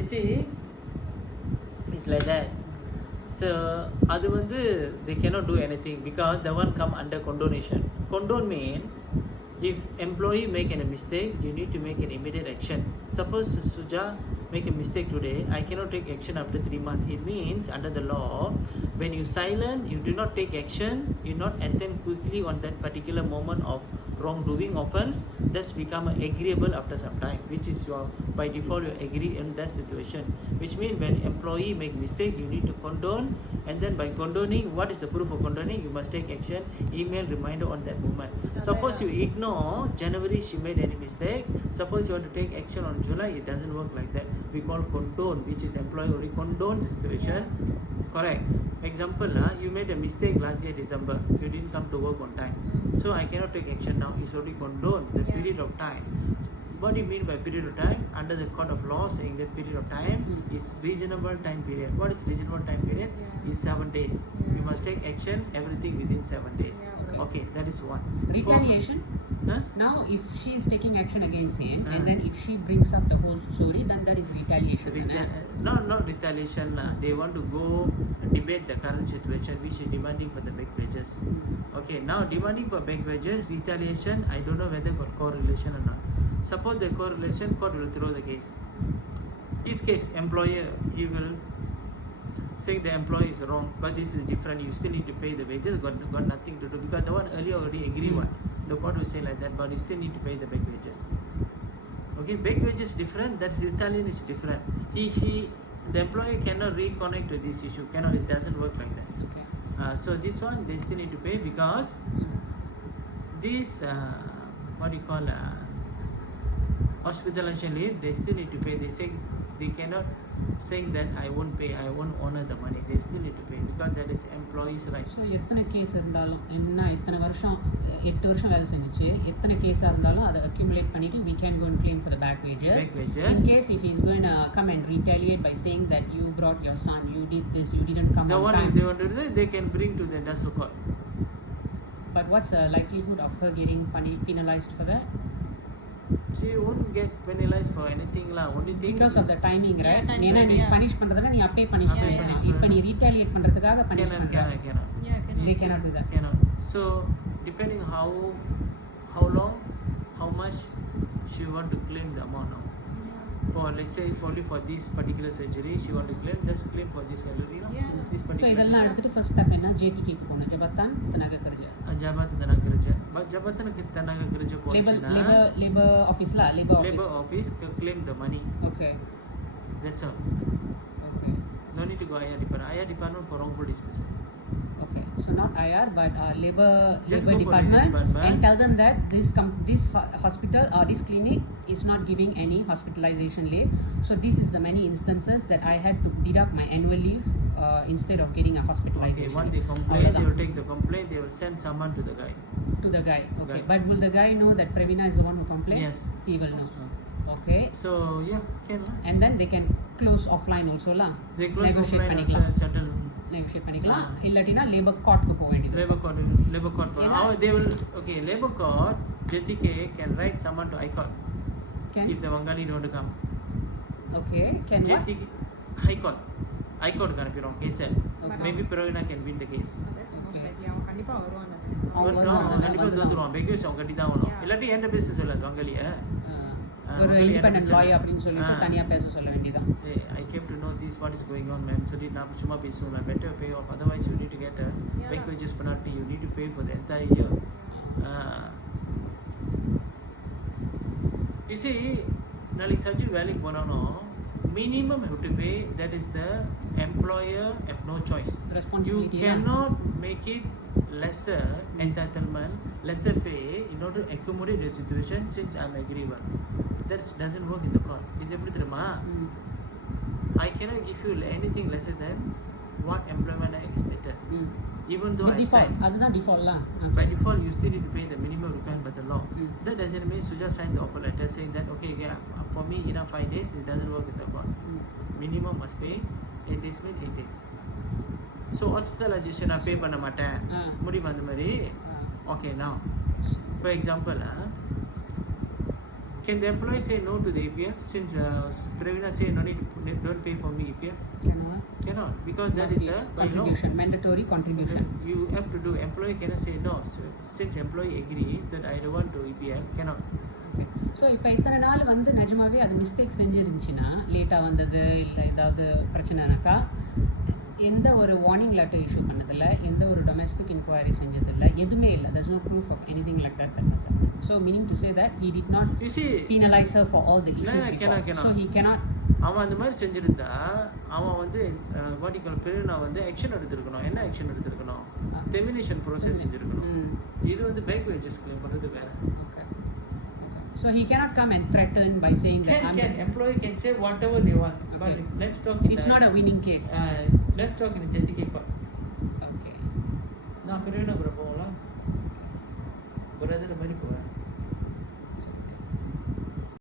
You see, it's like that. So அது வந்து they cannot do anything because the one come under condonation. Condone mean if employee make a mistake, you need to make an immediate action. Suppose Suja make a mistake today, I cannot take action after 3 months. It means under the law, when you silent, you do not take action, you not attend quickly on that particular moment of wrongdoing offense, that's become agreeable after some time, which is your by default you agree in that situation. Which means when employee make mistake, you need to condone, and then by condoning, what is the proof of condoning? You must take action, email reminder on that moment. Suppose you ignore January she made any mistake, suppose you want to take action on July, it doesn't work like that. We call condone, which is employee already condone the situation. Correct. Example, you made a mistake last year December, you didn't come to work on time, so I cannot take action now. It's already condoned the period of time. What do you mean by period of time? Under the court of law saying that period of time is reasonable time period. What is reasonable time period? Is 7 days. You must take action everything within 7 days. Okay, that is one. Retaliation. Now if she is taking action against him and then if she brings up the whole story, then that is retaliation. Not retaliation. They want to go debate the current situation, which is demanding for the back wages. Okay, now demanding for back wages, retaliation, I don't know whether got correlation or not. Suppose the correlation, court will throw the case. His case, employer, he will say the employee is wrong, but this is different, you still need to pay the wages, got nothing to do, because the one earlier already agreed one. The court will say like that, but you still need to pay the back wages. Okay, back wages different, that is Italian is different. The employer cannot reconnect to this issue, cannot, it doesn't work like that. Okay. So this one they still need to pay because this what do you call hospitalization leave, they still need to pay. They say they cannot saying that I won't pay, I won't honor the money. They still need to pay because that is employees' right. So எத்தனை case இருந்தாலும் என்ன இத்தனை வருஷம் 8 வருஷம் வேலை செஞ்சுச்சு, எத்தனை கேஸாக இருந்தாலும் அதை அக்யூமுலேட் பண்ணிட்டு we can go and claim for the back wages. In case if he is going to come and retaliate by saying that you brought your son, you did this, you didn't come on time. They want to do, they can bring to the industrial court. But what's the likelihood of her getting penalized for that? She won't get penalized for anything lah. Only thing because of the timing, right? ஏன்னா நீ punish பண்றதுனா நீ அப்படியே punish பண்ணலாம். இப்போ நீ retaliate பண்றதுக்காக punish பண்ற. They cannot do that. Cannot. So depending how long, how much she want to claim the amount now. For let's say only for this particular surgery she want to claim, just claim for this salary now. This particular. So இதெல்லாம் எடுத்துட்டு first step என்ன JTK க்கு போணும். ஜபத்தான் tenaga kerja. Jabatan tenaga kerja. Jabatan tenaga kerja போச்சுனா labor office lah, labor office claim the money. Okay. That's all. Okay. No need to go IR department for wrongful dismissal. Okay, so not IR but labor department and tell them that this hospital or this clinic is not giving any hospitalization leave. So this is the many instances that I had to deduct my annual leave instead of getting a hospitalization. Okay, once they complain, they will take the complaint, they will send someone to the guy. Okay. But will the guy know that Pravina is the one who complained? Yes. He will know. Okay. So yeah, can lah. And then they can close offline also lah. They close negotiate offline பண்ணிக்கலாம். settle. Negotiate பண்ணிக்கலாம். இல்லாட்டினா labor court க்கு போக வேண்டியது. Labor court. They will labor court. JTK can write someone to High Court. If the Bengali don't come. Okay. Can JTK High Court க்கு அனுப்பிடுறோம் case. Maybe Pravina can win the case. அவன் கண்டிப்பா வருவாங்க. கண்டிப்பா தோத்துருவான். பெகிஸ் அவங்க கட்டி தான் வரணும். இல்லாட்டி என்ன பேச சொல்லாது வங்கலிய. ஒரு independent lawyer அப்படினு சொல்லிட்டு தனியா பேச சொல்ல வேண்டியதான். I came to know this what is going on man. So நான் சும்மா பேசுவேன். நான் better pay off, otherwise you need to get a back wages penalty, you need to pay for the entire year. You see, நாளைக்கு surgery வேலைக்கு போனானோ minimum have to pay, that is the employer have no choice. Responsibility. You cannot make it lesser entitlement, lesser pay in order to accommodate the situation since I'm agreeable. That doesn't work in the court. Is எப்படி தெரியுமா? I cannot give you anything lesser than what employment act stated. Even though I sign. அதுதான் default lah. By default, you still need to pay the minimum required by the law. That doesn't mean Suja signed the offer letter saying that okay, for me enough 5 days, it doesn't work in the court. Minimum must pay 8 days mean 8 days. So hospitalization நான் pay பண்ண மாட்டேன். முடியும் அந்த மாதிரி. Okay, now for example, Can the employee say no to the EPF since Pravina say no need to don't pay for me EPF? Cannot. Cannot, because that Must is be a by law. contribution, mandatory contribution. You have to do. Employee cannot say no. So, since employee agree that I don't want to EPF, cannot. Okay so இப்போ இத்தனை நாள் வந்து நிஜமாவே அது mistake செஞ்சிருந்துச்சுன்னா லேட்டாக வந்தது இல்லை ஏதாவது பிரச்சனைனாக்கா எந்த ஒரு வார்னிங் லெட்டர் இஷ்யூ பண்ணதில்லை, எந்த ஒரு டொமஸ்டிக் இன்கொயரி செஞ்சதில்லை, எதுவுமே இல்லை. That's no proof of anything like that has happened. So meaning to say that he did not You see, penalize her for all the issues No, before. cannot. So he cannot. அவன் அந்த மாதிரி செஞ்சிருந்தா அவன் வந்து வாட்டிக்கல் பெருனா வந்து action எடுத்திருக்கணும். என்ன action எடுத்திருக்கணும்? Termination process செஞ்சிருக்கணும். இது வந்து பேக் வேஜஸ் கிளைம் பண்ணுறது வேற. Okay. So he cannot come and threaten by saying that Employee can say whatever they want. Okay. But let's talk in it's not a winning case. Let's talk in Jathikipa. Okay. நான் பெரியனா கூட போகலாம். Brother மாதிரி போவேன்.